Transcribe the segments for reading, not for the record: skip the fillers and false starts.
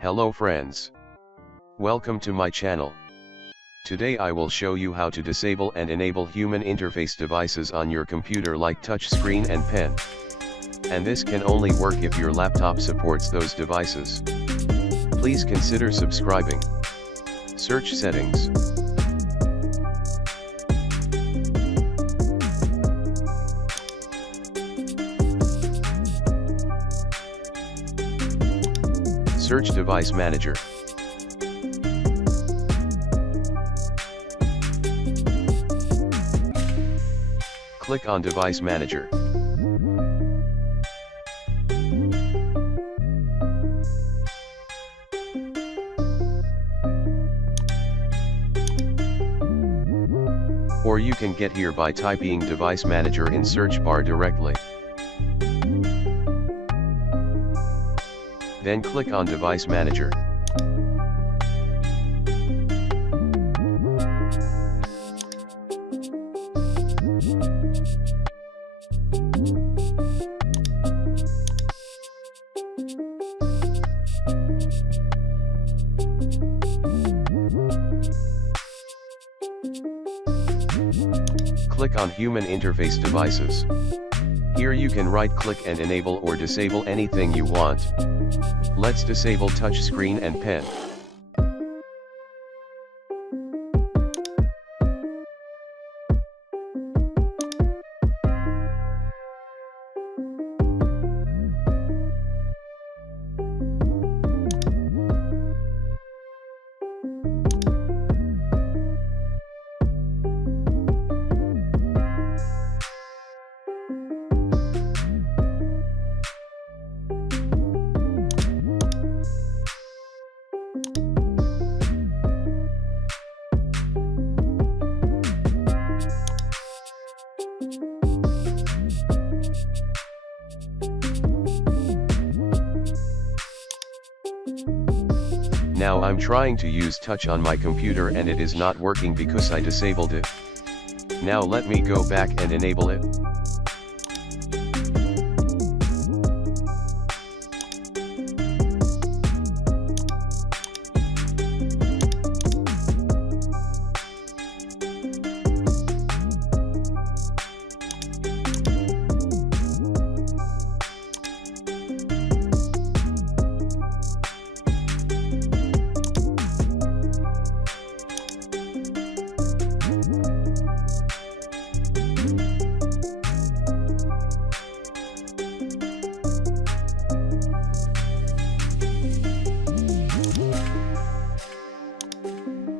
Hello friends. Welcome to my channel. Today I will show you how to disable and enable human interface devices on your computer like touch screen and pen. And this can only work if your laptop supports those devices. Please consider subscribing. Search settings. Search Device Manager. Click on Device Manager. Or you can get here by typing Device Manager in search bar directly. Then click on Device Manager. Click on Human Interface Devices. Here you can right-click and enable or disable anything you want. Let's disable touch screen and pen. Now I'm trying to use touch on my computer and it is not working because I disabled it. Now let me go back and enable it.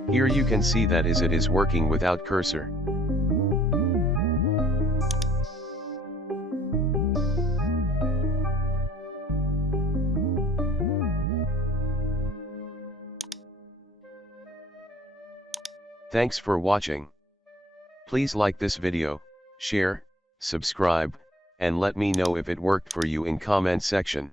Here you can see that it is working without cursor. Thanks for watching. Please like this video, share, subscribe, and let me know if it worked for you in comment section.